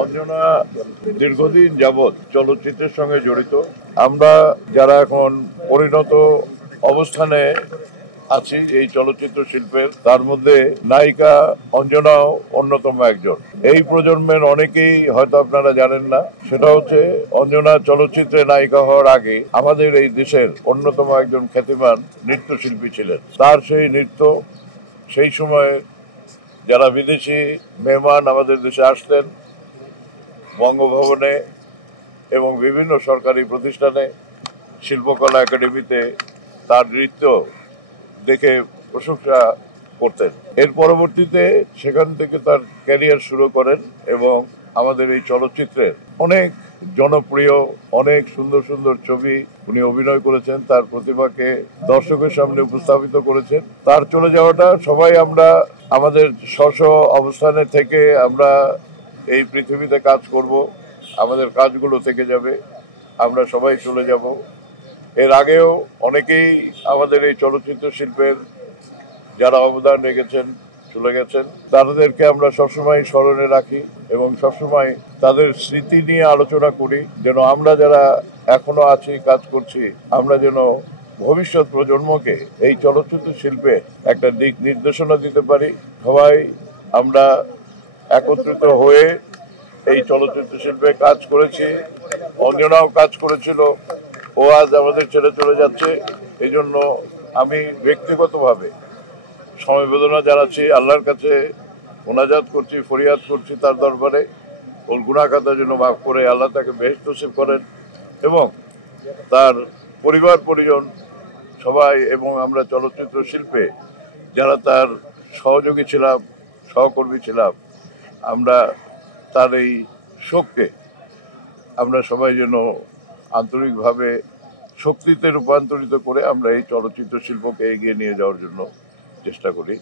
অঞ্জনা দীর্ঘদিন যাবৎ চলচ্চিত্রের সঙ্গে জড়িত। আমরা যারা এখন পরিণত অবস্থানে আছি এই চলচ্চিত্র শিল্পের, তার মধ্যে নায়িকা অঞ্জনাও অন্যতম একজন। এই প্রজন্মের অনেকেই হয়তো আপনারা জানেন না, সেটা হচ্ছে অঞ্জনা চলচ্চিত্রে নায়িকা হওয়ার আগে আমাদের এই দেশের অন্যতম একজন খ্যাতিমান নৃত্যশিল্পী ছিলেন। তার সেই নৃত্য, সেই সময়ে যারা বিদেশি মেহমান আমাদের দেশে আসতেন, বঙ্গভবনে এবং বিভিন্ন সরকারি প্রতিষ্ঠানে, শিল্পকলা একাডেমিতে তার নৃত্য দেখে প্রশংসা করতেন। এর পরবর্তীতে সেখান থেকে তার ক্যারিয়ার শুরু করেন এবং আমাদের এই চলচ্চিত্রের অনেক জনপ্রিয়, অনেক সুন্দর সুন্দর ছবি উনি অভিনয় করেছেন, তার প্রতিভাকে দর্শকের সামনে উপস্থাপিত করেছেন। তার চলে যাওয়াটা সবাই আমরা আমাদের স্ব অবস্থানে থেকে আমরা এই পৃথিবীতে কাজ করব, আমাদের কাজগুলো থেকে যাবে, আমরা সবাই চলে যাব। এর আগেও অনেকেই আমাদের এই চলচ্চিত্র শিল্পের যারা অবদান রেখেছেন চলে গেছেন, তাদেরকে আমরা সবসময় স্মরণে রাখি এবং সবসময় তাদের স্মৃতি নিয়ে আলোচনা করি, যেন আমরা যারা এখনো আছি, কাজ করছি, আমরা যেন ভবিষ্যৎ প্রজন্মকে এই চলচ্চিত্র শিল্পে একটা দিক নির্দেশনা দিতে পারি। সবাই আমরা একত্রিত হয়ে এই চলচ্চিত্র শিল্পে কাজ করেছি। অঞ্জনাও কাজ করেছিল, ও আজ আমাদের ছেড়ে চলে যাচ্ছে। এই জন্য আমি ব্যক্তিগতভাবে সমবেদনা জানাচ্ছি, আল্লাহর কাছে মোনাজাত করছি, ফরিয়াদ করছি তার দরবারে, ওর গুনাহ খাতা যেন মাফ করে আল্লাহ তাকে বেহেশত নসিব করেন এবং তার পরিবার পরিজন সবাই এবং আমরা চলচ্চিত্র শিল্পে যারা তার সহযোগী ছিলাম, সহকর্মী ছিলাম, আমরা তার এই শোককে আমরা সবাই যেন আন্তরিকভাবে শক্তিতে রূপান্তরিত করে আমরা এই চলচ্চিত্র শিল্পকে এগিয়ে নিয়ে যাওয়ার জন্য চেষ্টা করি।